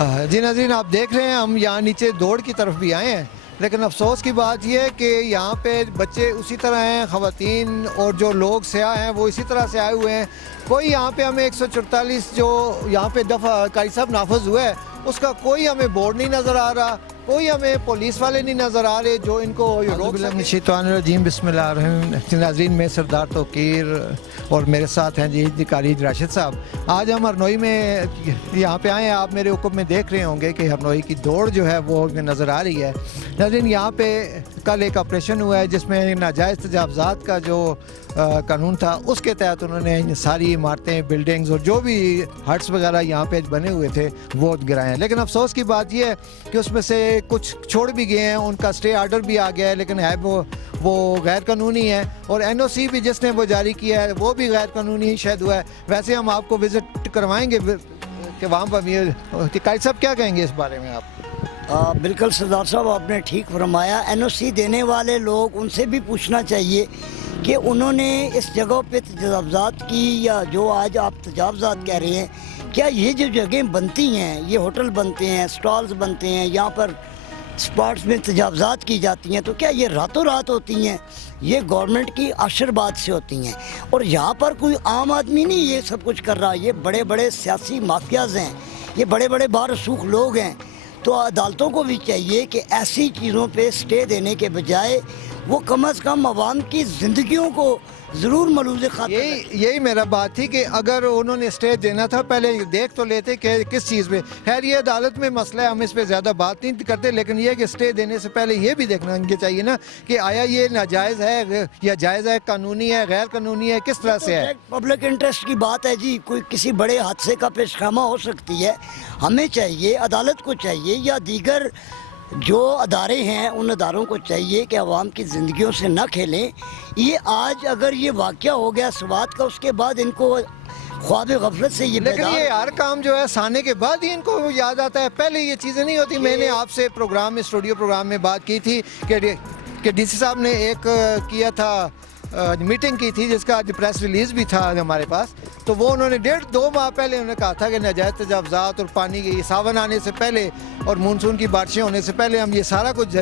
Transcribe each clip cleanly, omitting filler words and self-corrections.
جی ناظرین، آپ دیکھ رہے ہیں ہم یہاں نیچے دوڑ کی طرف بھی آئے ہیں، لیکن افسوس کی بات یہ ہے کہ یہاں پہ بچے اسی طرح ہیں، خواتین اور جو لوگ سیاح ہیں وہ اسی طرح سے آئے ہوئے ہیں۔ کوئی یہاں پہ ہمیں 144 جو یہاں پہ دفعہ قاری صاحب نافذ ہوا ہے اس کا کوئی ہمیں بورڈ نہیں نظر آ رہا، کوئی ہمیں پولیس والے نہیں نظر آ رہے جو ان کو روک سکیں۔ شیطان الرجیم، بسم اللہ الرحمن الرحیم۔ ناظرین، میں سردار توقیر اور میرے ساتھ ہیں جی قاری راشد صاحب۔ آج ہم ہرنوئی میں یہاں پہ آئے ہیں، آپ میرے حکم میں دیکھ رہے ہوں گے کہ ہرنوئی کی دوڑ جو ہے وہ نظر آ رہی ہے۔ ناظرین، یہاں پہ کل ایک آپریشن ہوا ہے جس میں ناجائز تجاوزات کا جو قانون تھا اس کے تحت انہوں نے ساری عمارتیں، بلڈنگز اور جو بھی ہٹس وغیرہ یہاں پہ بنے ہوئے تھے وہ گرائے ہیں، لیکن افسوس کی بات یہ ہے کہ اس میں سے کچھ چھوڑ بھی گئے ہیں، ان کا اسٹے آرڈر بھی آ گیا ہے، لیکن ہے وہ غیر قانونی ہے، اور این او سی بھی جس نے وہ جاری کیا ہے وہ بھی غیر قانونی شاید ہوا ہے۔ ویسے ہم آپ کو وزٹ کروائیں گے کہ وہاں پر قاری صاحب کیا کہیں گے اس بارے میں آپ؟ بالکل سردار صاحب، آپ نے ٹھیک فرمایا۔ این او سی دینے والے لوگ، ان سے بھی پوچھنا چاہیے کہ انہوں نے اس جگہ پہ تجاوزات کی، یا جو آج آپ تجاوزات کہہ رہے ہیں، کیا یہ جو جگہیں بنتی ہیں، یہ ہوٹل بنتے ہیں، سٹالز بنتے ہیں، یہاں پر سپاٹس میں تجاوزات کی جاتی ہیں، تو کیا یہ راتوں رات ہوتی ہیں؟ یہ گورنمنٹ کی آشرواد سے ہوتی ہیں، اور یہاں پر کوئی عام آدمی نہیں یہ سب کچھ کر رہا، یہ بڑے بڑے سیاسی مافیاز ہیں، یہ بڑے بڑے بارسوخ لوگ ہیں۔ تو عدالتوں کو بھی چاہیے کہ ایسی چیزوں پہ سٹے دینے کے بجائے وہ کم از کم عوام کی زندگیوں کو ضرور ملوث خاطر یہی میرا بات تھی کہ اگر انہوں نے سٹے دینا تھا پہلے دیکھ تو لیتے کہ کس چیز پہ۔ خیر یہ عدالت میں مسئلہ ہے، ہم اس پہ زیادہ بات نہیں کرتے، لیکن یہ کہ سٹے دینے سے پہلے یہ بھی دیکھنا چاہیے نا کہ آیا یہ ناجائز ہے یا جائز ہے، قانونی ہے، غیر قانونی ہے، کس طرح سے ہے۔ پبلک انٹرسٹ کی بات ہے جی، کوئی کسی بڑے حادثے کا پیش خیمہ ہو سکتی ہے۔ ہمیں چاہیے، عدالت کو چاہیے یا دیگر جو ادارے ہیں ان اداروں کو چاہیے کہ عوام کی زندگیوں سے نہ کھیلیں۔ یہ آج اگر یہ واقعہ ہو گیا سوات کا، اس کے بعد ان کو خواب غفلت سے یہ لیکن یہ ہر کام جو ہے سانے کے بعد ہی ان کو یاد آتا ہے، پہلے یہ چیزیں نہیں ہوتی۔ میں نے آپ سے اسٹوڈیو پروگرام میں بات کی تھی کہ ڈی سی صاحب نے ایک کیا تھا، میٹنگ کی تھی جس کا پریس ریلیز بھی تھا ہمارے پاس، تو وہ انہوں نے 1.5-2 ماہ پہلے انہوں نے کہا تھا کہ ناجائز تجاوزات اور پانی کی ساون آنے سے پہلے اور مونسون کی بارشیں ہونے سے پہلے ہم یہ سارا کچھ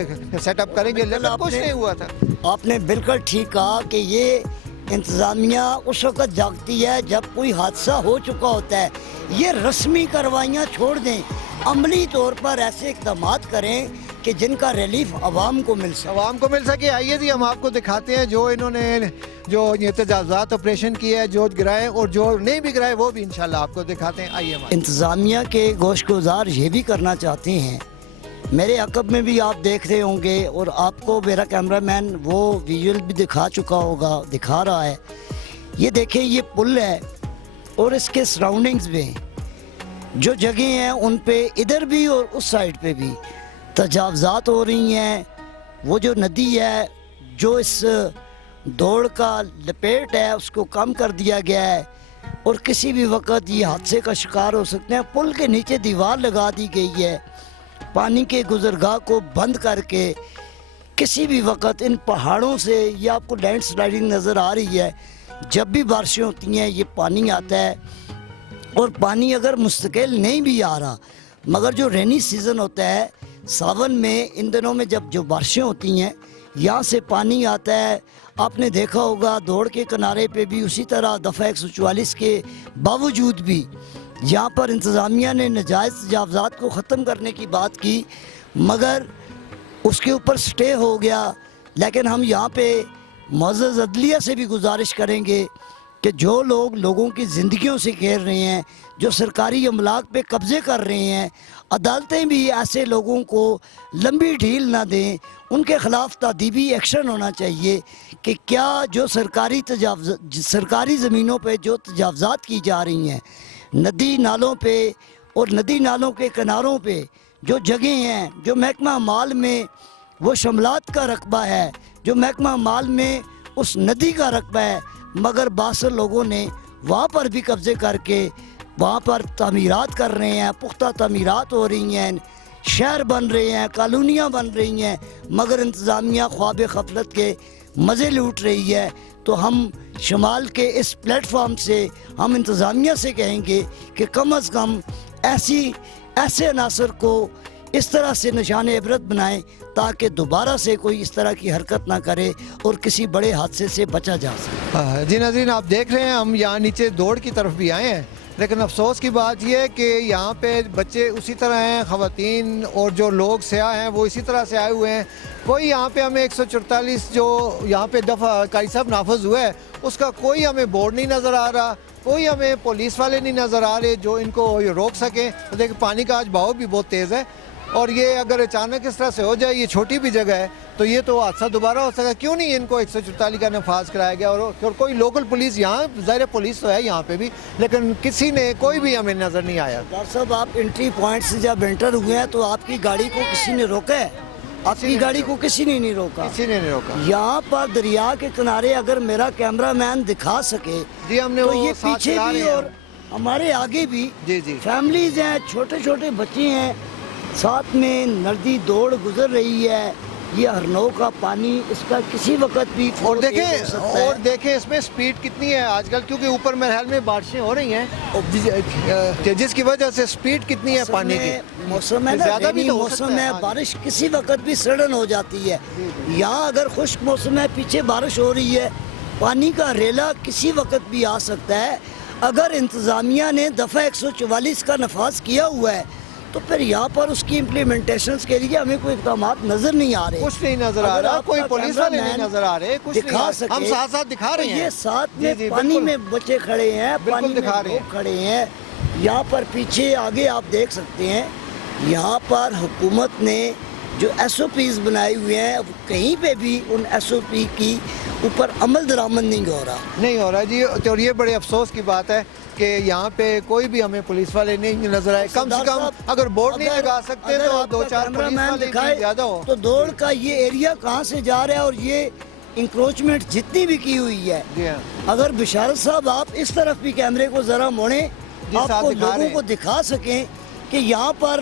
سیٹ اپ کریں گے، لیکن کچھ نہیں ہوا تھا۔ آپ نے بالکل ٹھیک کہا کہ یہ انتظامیہ اس وقت جاگتی ہے جب کوئی حادثہ ہو چکا ہوتا ہے۔ یہ رسمی کارروائیاں چھوڑ دیں، عملی طور پر ایسے اقدامات کریں کہ جن کا ریلیف عوام کو مل سکے۔ آئیے جی ہم آپ کو دکھاتے ہیں جو انہوں نے جو یہ تجاوزات آپریشن کیا ہے، جو گرائے اور جو نہیں بھی گرائے وہ بھی انشاءاللہ آپ کو دکھاتے ہیں۔ آئیے انتظامیہ کے گوش گزار یہ بھی کرنا چاہتے ہیں، میرے عقب میں بھی آپ دیکھ رہے ہوں گے اور آپ کو میرا کیمرہ مین وہ ویژول بھی دکھا چکا ہوگا، دکھا رہا ہے۔ یہ دیکھیں، یہ پل ہے اور اس کے سراؤنڈنگز میں جو جگہیں ہیں ان پہ ادھر بھی اور اس سائڈ پہ بھی تجاوزات ہو رہی ہیں۔ وہ جو ندی ہے جو اس دوڑ کا لپیٹ ہے اس کو کم کر دیا گیا ہے، اور کسی بھی وقت یہ حادثے کا شکار ہو سکتے ہیں۔ پل کے نیچے دیوار لگا دی گئی ہے پانی کے گزرگاہ کو بند کر کے، کسی بھی وقت ان پہاڑوں سے یہ آپ کو لینڈ سلائڈنگ نظر آ رہی ہے۔ جب بھی بارشیں ہوتی ہیں یہ پانی آتا ہے، اور پانی اگر مستقل نہیں بھی آ رہا مگر جو رینی سیزن ہوتا ہے ساون میں، ان دنوں میں جب جو بارشیں ہوتی ہیں یہاں سے پانی آتا ہے۔ آپ نے دیکھا ہوگا دوڑ کے کنارے پہ بھی اسی طرح دفعہ 144 کے باوجود بھی یہاں پر انتظامیہ نے ناجائز تجاوزات کو ختم کرنے کی بات کی، مگر اس کے اوپر سٹے ہو گیا۔ لیکن ہم یہاں پہ معزز عدلیہ سے بھی گزارش کریں گے کہ جو لوگ لوگوں کی زندگیوں سے کھیل رہے ہیں، جو سرکاری املاک پہ قبضے کر رہے ہیں، عدالتیں بھی ایسے لوگوں کو لمبی ڈھیل نہ دیں، ان کے خلاف تادیبی ایکشن ہونا چاہیے کہ کیا جو سرکاری زمینوں پہ جو تجاوزات کی جا رہی ہیں، ندی نالوں پہ اور ندی نالوں کے کناروں پہ جو جگہیں ہیں، جو محکمہ مال میں وہ شملات کا رقبہ ہے، جو محکمہ مال میں اس ندی کا رقبہ ہے، مگر باثر لوگوں نے وہاں پر بھی قبضے کر کے وہاں پر تعمیرات کر رہے ہیں، پختہ تعمیرات ہو رہی ہیں، شہر بن رہے ہیں، کالونیاں بن رہی ہیں، مگر انتظامیہ خواب غفلت کے مزے لوٹ رہی ہے۔ تو ہم شمال کے اس پلیٹ فارم سے ہم انتظامیہ سے کہیں گے کہ کم از کم ایسے عناصر کو اس طرح سے نشان عبرت بنائیں تاکہ دوبارہ سے کوئی اس طرح کی حرکت نہ کرے اور کسی بڑے حادثے سے بچا جا سکے۔ جی ناظرین، آپ دیکھ رہے ہیں ہم یہاں نیچے دوڑ کی طرف بھی آئے ہیں، لیکن افسوس کی بات یہ ہے کہ یہاں پہ بچے اسی طرح ہیں، خواتین اور جو لوگ سیاح ہیں وہ اسی طرح سے آئے ہوئے ہیں۔ کوئی یہاں پہ ہمیں 144 جو یہاں پہ دفعہ قاری صاحب نافذ ہوا ہے اس کا کوئی ہمیں بورڈ نہیں نظر آ رہا، کوئی ہمیں پولیس والے نہیں نظر آ رہے جو ان کو روک سکیں۔ تو دیکھیں پانی کا آج بہاؤ بھی بہت تیز ہے، اور یہ اگر اچانک اس طرح سے ہو جائے، یہ چھوٹی بھی جگہ ہے تو یہ تو حادثہ دوبارہ ہو سکتا ہے۔ کیوں نہیں ان کو 144 کا نفاذ کرایا گیا؟ اور کوئی لوکل پولیس یہاں، ظاہر پولیس تو ہے یہاں پہ بھی، لیکن کسی نے کوئی بھی ہمیں نظر نہیں آیا۔ ڈاکٹر صاحب، آپ انٹری پوائنٹ سے جب انٹر ہوئے ہیں تو آپ کی گاڑی کو کسی نے روکا ہے؟ آپ کی گاڑی کو کسی نے نہیں روکا؟ کسی نے نہیں روکا۔ یہاں پر دریا کے کنارے اگر میرا کیمرہ مین دکھا سکے جی ہم نے تو وہ یہ ساتھ پیچھے چلا بھی رہے ہیں۔ اور ہمارے آگے بھی جی جی فیملیز ہیں، چھوٹے چھوٹے بچے ہیں، ساتھ میں ندی دوڑ گزر رہی ہے۔ یہ ہرنو کا پانی اس کا کسی وقت بھی اور فلو تیز ہو سکتا ہے۔ دیکھیں اس میں سپیڈ کتنی ہے آج کل، کیونکہ اوپر میرے خیال میں بارشیں ہو رہی ہیں جس کی وجہ سے سپیڈ کتنی ہے پانی کی۔ موسم ہے نا، زیادہ بھی رینی تو ہو موسم سکتا ہے، ہے۔ بارش کسی وقت بھی سڈن ہو جاتی ہے۔ یہاں اگر خشک موسم ہے، پیچھے بارش ہو رہی ہے، پانی کا ریلا کسی وقت بھی آ سکتا ہے۔ اگر انتظامیہ نے دفعہ 144 کا نفاذ کیا ہوا ہے تو پھر یہاں پر اس کی امپلیمنٹیشنز کے لیے ہمیں کوئی اقدامات نظر نہیں آ رہے، کچھ نہیں نظر آ رہا، کوئی پولیس والے نہیں نظر آ رہے، کچھ دکھا سکے۔ ہم ساتھ ساتھ دکھا رہے ہیں۔ یہ ساتھ میں پانی میں بچے کھڑے ہیں، پانی میں لوگ کھڑے ہیں۔ یہاں پر پیچھے آگے آپ دیکھ سکتے ہیں، یہاں پر حکومت نے جو ایس او پیز بنائے ہوئے ہیں، کہیں پہ بھی ان ایس او پی کی اوپر عمل درآمد نہیں ہو رہا جی۔ اور یہ بڑے افسوس کی بات ہے کہ یہاں پہ کوئی بھی ہمیں پولیس والے نہیں نظر آئے۔ کم سے کم اگر بورڈ نہیں لگا سکتے تو دو چار پولیس والے بھی زیادہ ہو تو دوڑ کا یہ ایریا کہاں سے جا رہا ہے اور یہ انکروچمنٹ جتنی بھی کی ہوئی ہے۔ جی ہاں، اگر بشارت صاحب آپ اس طرف بھی کیمرے کو ذرا موڑیں، آپ کو لوگوں کو دکھا سکیں کہ یہاں پر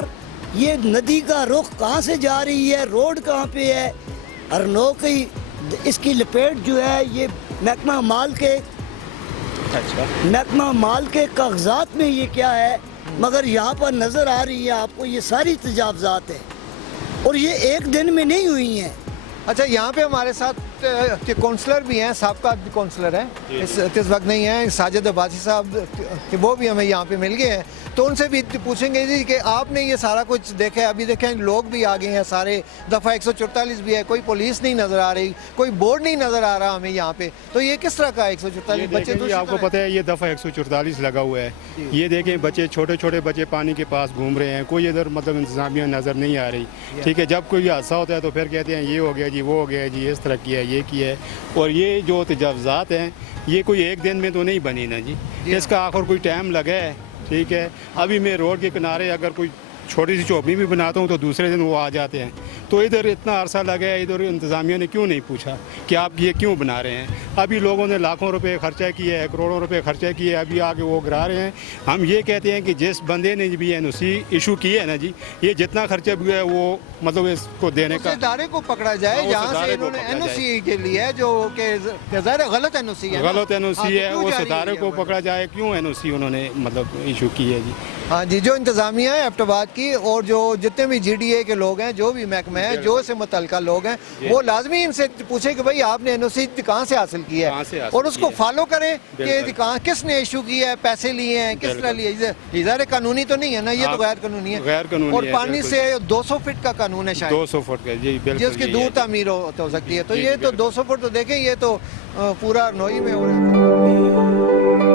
یہ ندی کا رخ کہاں سے جا رہی ہے، روڈ کہاں پہ ہے۔ ہرنو کی اس کی لپیٹ جو ہے یہ محکمہ مال کے کاغذات میں یہ کیا ہے، مگر یہاں پر نظر آ رہی ہے آپ کو یہ ساری تجاوزات ہیں، اور یہ ایک دن میں نہیں ہوئی ہیں۔ اچھا یہاں پہ ہمارے ساتھ کونسلر بھی ہیں، سابقہ کونسلر ہیں، اس وقت نہیں ہیں، ساجد عباسی صاحب، کہ وہ بھی ہمیں یہاں پہ مل گئے ہیں، تو ان سے بھی پوچھیں گے جی کہ آپ نے یہ سارا کچھ دیکھا ہے؟ ابھی دیکھیں لوگ بھی آگے ہیں سارے، دفعہ 144 بھی ہے، کوئی پولیس نہیں نظر آ رہی، کوئی بورڈ نہیں نظر آ رہا ہمیں یہاں پہ، تو یہ کس طرح کا 144 بچے تو آپ کو پتہ ہے یہ دفعہ 144 لگا ہوا ہے۔ یہ دیکھیں بچے، چھوٹے چھوٹے بچے پانی کے پاس گھوم رہے ہیں، کوئی ادھر مطلب انتظامیہ نظر نہیں آ رہی، ٹھیک ہے۔ جب کوئی حادثہ ہوتا ہے تو پھر کہتے ہیں یہ ہو گیا جی، وہ ہو گیا جی، اس طرح کیا ہے، یہ کیا ہے۔ اور یہ جو تجاوزات ہیں یہ کوئی ایک دن میں تو نہیں بنی نا جی، اس کا آخر کوئی ٹائم لگا ہے، ٹھیک ہے۔ ابھی میں روڈ کے کنارے اگر کوئی چھوٹی سی چوپڑی بھی بناتا ہوں تو دوسرے دن وہ آ جاتے ہیں، تو ادھر اتنا عرصہ لگا ہے، ادھر انتظامیہ نے کیوں نہیں پوچھا کہ آپ یہ کیوں بنا رہے ہیں؟ ابھی لوگوں نے لاکھوں روپے خرچہ کیے ہے، کروڑوں روپے خرچہ کیے، ابھی آگے وہ گرا رہے ہیں۔ ہم یہ کہتے ہیں کہ جس بندے نے بھی این او سی ایشو کی ہے نا جی، یہ جتنا خرچہ بھی ہے وہ مطلب اس کو دینے کا، اس ادارے کو پکڑا جائے جہاں سے انہوں نے این او سی کے لیے جو کہ ظاہر غلط این او سی ہے، غلط این او سی ہے، اس ادارے کو پکڑا جائے، کیوں این او سی انہوں نے مطلب ایشو کی ہے جی۔ ہاں جی، جو انتظامیہ ہے ایبٹ آباد کی اور جو جتنے بھی جی ڈی اے کے لوگ ہیں، جو بھی محکمہ ہے، جو سے متعلقہ لوگ ہیں، وہ لازمی ان سے پوچھیں کہ بھائی آپ نے این او سی کہاں سے حاصل کیا ہے، اور اس کو فالو کریں کہ کس نے ایشو کیا ہے، پیسے لیے ہیں، کس طرح لیے۔ ظاہر قانونی تو نہیں ہے نا، یہ تو غیر قانونی ہے، غیر قانونی ہے، اور پانی سے 200 فٹ کا قانون ہے شاید، 200 فٹ کا جی، بالکل جس کی دور تعمیر ہو سکتی ہے، تو یہ تو 200 فٹ تو دیکھیں، یہ تو پورا نوئی میں ہو رہا ہے۔